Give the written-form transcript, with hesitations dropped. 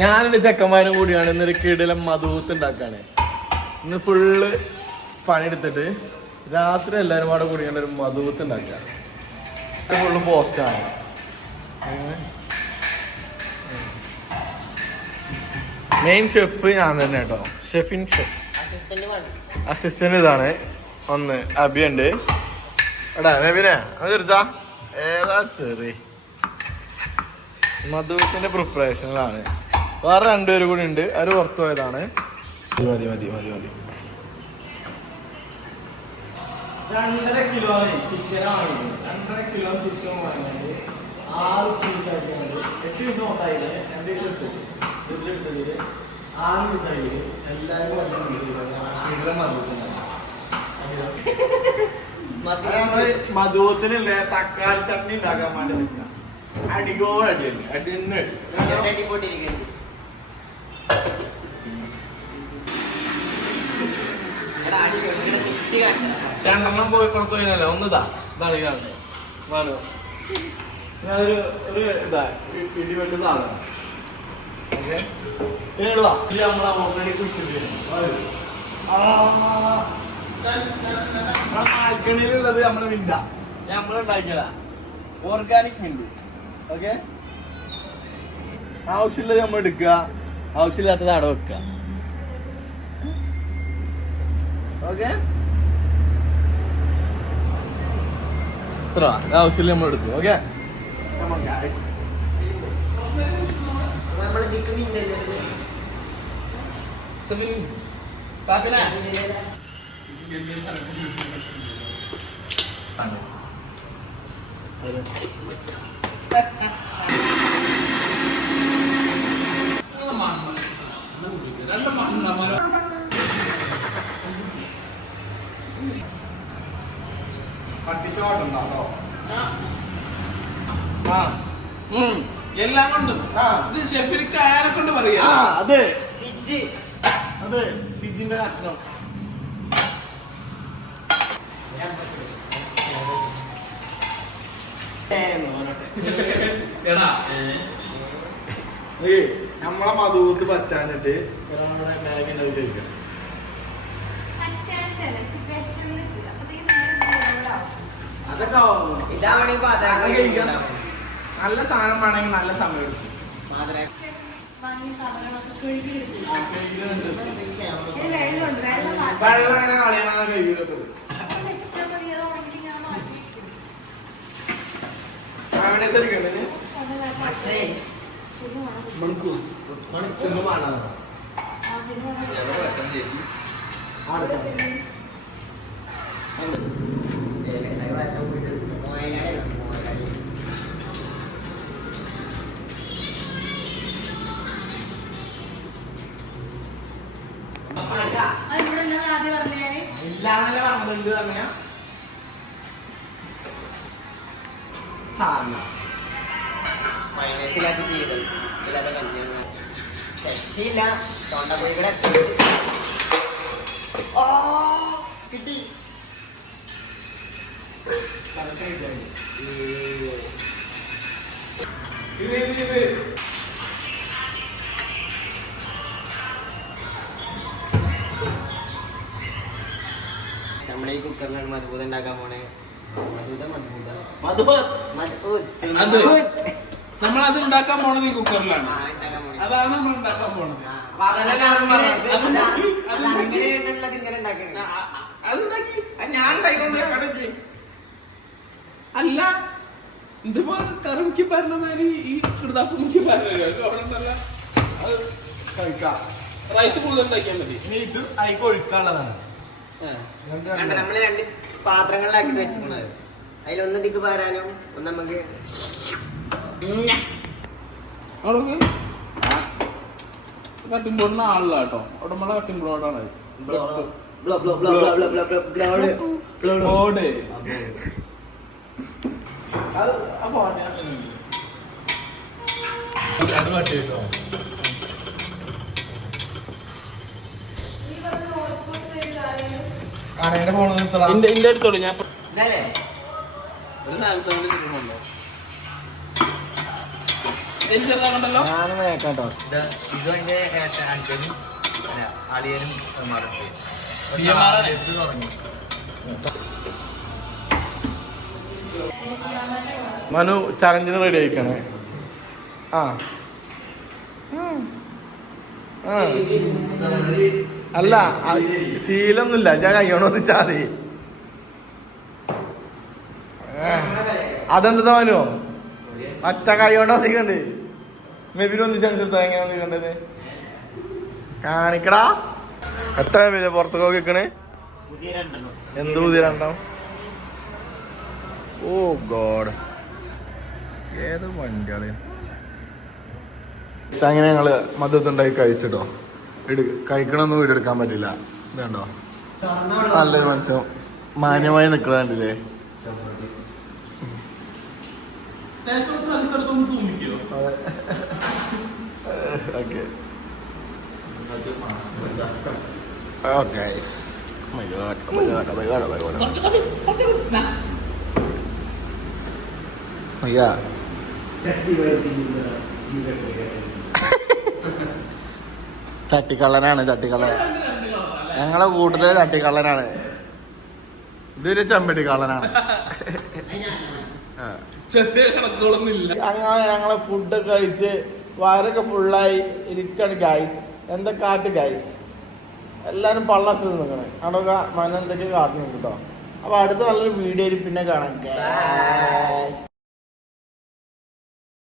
ഞാനെന്റെ ചെക്കന്മാരും കൂടിയാണ് ഇന്നൊരു കിടിലം മധുത്ത് ഉണ്ടാക്കാണ്. ഇന്ന് ഫുള്ള് പണിയെടുത്തിട്ട് രാത്രി എല്ലാവരും കൂടെ കൂടിയാണ് ഒരു മധുത്ത് ഉണ്ടാക്കുക. ഫുള്ള് പോസ്റ്റാണ്. മെയിൻ ഷെഫ് ഞാൻ തന്നെ കേട്ടോ. ഷെഫ് അസിസ്റ്റന്റ് ഇതാണ്. ഒന്ന് അഭിയുണ്ട്. എടാ നബിനെ അത് ചെറുച്ചാ ഏതാ ചെറിയ മധുരത്തിന്റെ പ്രിപ്പറേഷനിലാണ്. വേറെ രണ്ടുപേരും കൂടി ഉണ്ട്. അത് പുറത്തു പോയതാണ്. മതി മതി മതി മതി. 2.5 കിലോ ചിക്കനാണ്. 2.5 കിലോ ചിക്കൻ വാങ്ങിയത് 6 പീസ് ആക്കിയാണ്. 8 പീസ് മൊത്തമായില്ലേ? 2 പീസ് എടുത്തത് 6 പീസ് ആയിട്ട് എല്ലാവരും മധുവത്തിനല്ലേ തക്കാളി ചട്നി ഉണ്ടാക്കാൻ വേണ്ടി നിൽക്കാം. അടിക്കോട് അടിയല്ലേ അടിന്നെ രണ്ടെണ്ണം പോയി പുറത്തു പോയില്ല. ഒന്നിതാ ഇതാണ് ഞാനോ ഞാനൊരു ഇതാ ഇടിവെട്ട് സാധനം. ഓക്കെ ഇടുവാ. ഇത് നമ്മളെ ഓൾറെഡി കുഴിച്ചിട്ട് ആൽക്കണിയിലുള്ളത് നമ്മളെ മില്ല നമ്മളുണ്ടാക്കിയതാ. Organic mill. ഓക്കെ ആവശ്യമുള്ളത് നമ്മൾ എടുക്കുക, ആവശ്യമില്ലാത്തത് അവിടെ വെക്കുക. ഓക്കെ ഇത്ര ആവശ്യമില്ല നമ്മൾ എടുക്കും. ഓക്കെ എല്ലാം കൊണ്ടും ഇത് ഷെഫിക്ക് അയാളെ കൊണ്ട് പറയാ. അതെ അതെ പിജിന്റെ കഷ്ണം. നമ്മളെ മധുത്ത് പറ്റാനിട്ട് മാഗി ഉണ്ടാക്കി കഴിക്കാം. അതൊക്കെ നല്ല സാധനം വേണമെങ്കിൽ നല്ല സമയം എടുക്കും. വെള്ളം അങ്ങനെ കളയണ കഴിയൂലൊക്കെ. ഇല്ലാന്നല്ലേ പറഞ്ഞത്. പറഞ്ഞ സാധന കിട്ടി. നമ്മുടെ ഈ കുക്കറിലാണ് മധുപൂത ഉണ്ടാക്കാൻ പോണേ. നമ്മളത് ഉണ്ടാക്കാൻ പോണത് ഈ കുക്കറിലാണ്. അതാണ് നമ്മൾ ഉണ്ടാക്കാൻ പോണത്. അല്ല ഇതിപ്പോ കറി മുക്കി പറഞ്ഞ മാതിരി ഈ കൃതാപ്പ് മുക്കി പറഞ്ഞല്ലോ. അത് കഴിക്കാം. റൈസ് കൂടുതൽ ഉണ്ടാക്കിയാൽ മതി. ഇത് അതിക്ക് ഒഴിക്കാനുള്ളതാണ്. നമ്മള് 2 പാത്രങ്ങളിലാക്കിട്ട് വെച്ചിട്ടുള്ളത്. അതിലൊന്ന് ദിക്ക് പാരാനും ഒന്ന് നമുക്ക് കട്ടിമ്പോടിന് ആളില്ല കേട്ടോ. അവിടെ നമ്മളെ കട്ടിമ്പോടാണ്. എന്റെ അടുത്തോളൂ. ഞാൻ ഒരു സാംസങ്ങിന്റെ ചിത്രമുണ്ടോ ചെറുതാകണ്ടല്ലോ. ഞാനും കേട്ടോ. ഇത് അതിന്റെ അഞ്ചനും അളിയനും തുടങ്ങി. മനു ചലഞ്ചിന് റെഡി ആയിക്കണേ. ആ ആ. അല്ല ശീലൊന്നുമില്ല, ഞാൻ കൈകൊണ്ടൊന്ന് ചാതി. അതെന്താ മനുവോ ഒറ്റ കൈ കൊണ്ട് ഒന്നിക്കണ്ട്. മെബിനൊന്ന് ചാൻസ് എങ്ങനെ ഒന്നിക്കണ്ടത് കാണിക്കടാ. എത്ര മെബിനെ പുറത്തൊക്കെ നിക്കണേ? എന്ത് പുതിയ രണ്ടാം? ഓ ഗോഡ്, ഏത് വണ്ടിയാണ്. അങ്ങനെ ഞങ്ങള് മദ്യത്തുണ്ടായി കഴിച്ചിട്ടോ. കഴിക്കണമെന്ന് വീട് എടുക്കാൻ പറ്റില്ല. ഇതുണ്ടോ നല്ലൊരു മനുഷ്യൻ മാന്യമായി നിക്കണണ്ടില്ലേ. Okay okay. ചട്ടിക്കള്ളനാണ്, ചട്ടിക്കള്ളൻ. ഞങ്ങളെ കൂട്ടത്തിലെ ചട്ടിക്കള്ളനാണ്. ഇതൊരു ചെമ്പട്ടി കള്ളനാണ്. അങ്ങനെ ഞങ്ങളെ ഫുഡൊക്കെ കഴിച്ച് വയറൊക്കെ ഫുള്ളായി ഇരിക്കാണ് ഗൈസ്. എന്താ കാട്ട് ഗൈസ്, എല്ലാരും പള്ളർച്ച് നിൽക്കണേ. അവിടെ മന എന്തൊക്കെ കാട്ടുന്നുണ്ട് കേട്ടോ. അപ്പൊ അടുത്ത നല്ലൊരു വീഡിയോയിൽ പിന്നെ കാണാം.